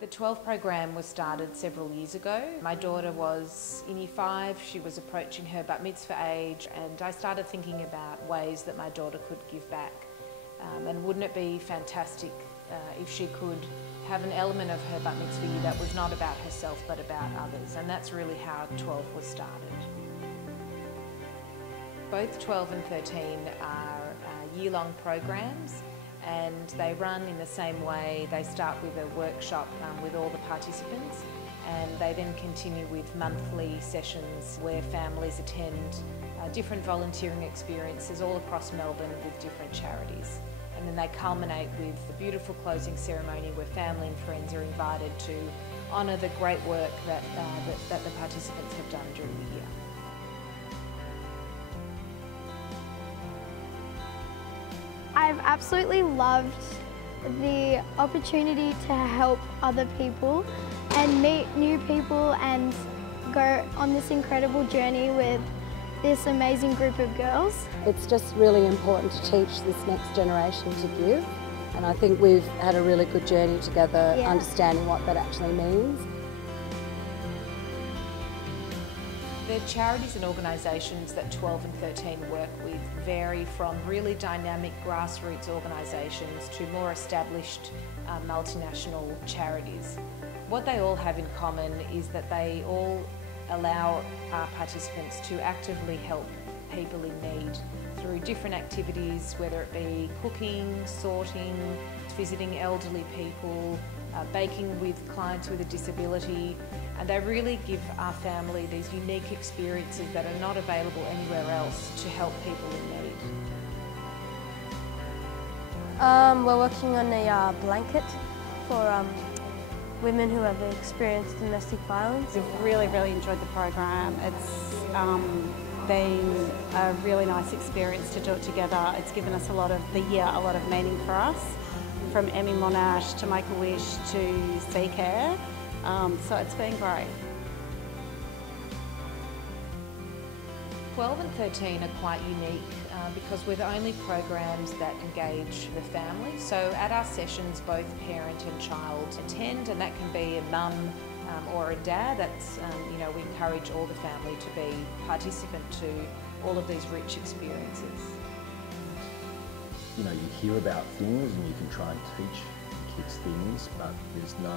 The 12 program was started several years ago. My daughter was in Year 5, she was approaching her bat mitzvah age, and I started thinking about ways that my daughter could give back. And wouldn't it be fantastic if she could have an element of her bat mitzvah year that was not about herself but about others, and that's really how 12 was started. Both 12 and 13 are year-long programs, and they run in the same way. They start with a workshop with all the participants, and they then continue with monthly sessions where families attend different volunteering experiences all across Melbourne with different charities. And then they culminate with the beautiful closing ceremony where family and friends are invited to honour the great work that the participants have done during the year. I've absolutely loved the opportunity to help other people and meet new people and go on this incredible journey with this amazing group of girls. It's just really important to teach this next generation to give, and I think we've had a really good journey together, understanding what that actually means. The charities and organisations that 12 and 13 work with vary from really dynamic grassroots organisations to more established multinational charities. What they all have in common is that they all allow our participants to actively help people in need through different activities, whether it be cooking, sorting, visiting elderly people, baking with clients with a disability, and they really give our family these unique experiences that are not available anywhere else to help people in need. We're working on a blanket for women who have experienced domestic violence. We've really enjoyed the program. It's been a really nice experience to do it together. It's given us a lot of meaning for us, from Emmy Monash to Make-A-Wish to Sea Care. So it's been great. 12 and 13 are quite unique because we're the only programs that engage the family. So at our sessions, both parent and child attend, and that can be a mum or a dad. That's, we encourage all the family to be participant to all of these rich experiences. You hear about things and you can try and teach kids things, but there's no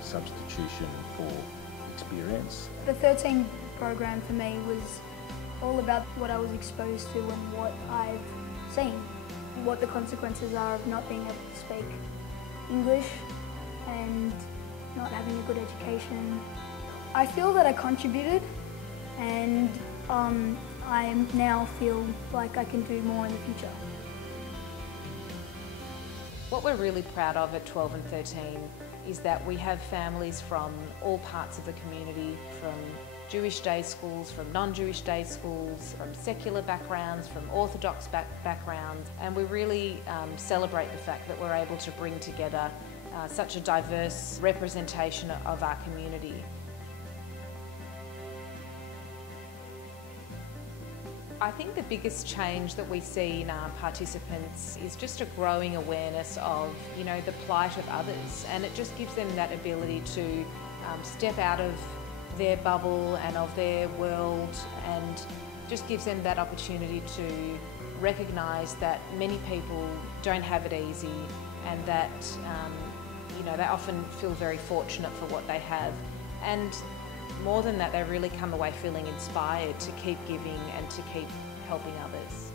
substitution for experience. The 13 program for me was all about what I was exposed to and what I've seen, what the consequences are of not being able to speak English and not having a good education. I feel that I contributed, and I now feel like I can do more in the future. What we're really proud of at 12 and 13 is that we have families from all parts of the community, from Jewish day schools, from non-Jewish day schools, from secular backgrounds, from Orthodox backgrounds, and we really celebrate the fact that we're able to bring together such a diverse representation of our community. I think the biggest change that we see in our participants is just a growing awareness of, the plight of others, and it just gives them that ability to step out of their bubble and of their world, and just gives them that opportunity to recognise that many people don't have it easy, and that they often feel very fortunate for what they have. And more than that, they really come away feeling inspired to keep giving and to keep helping others.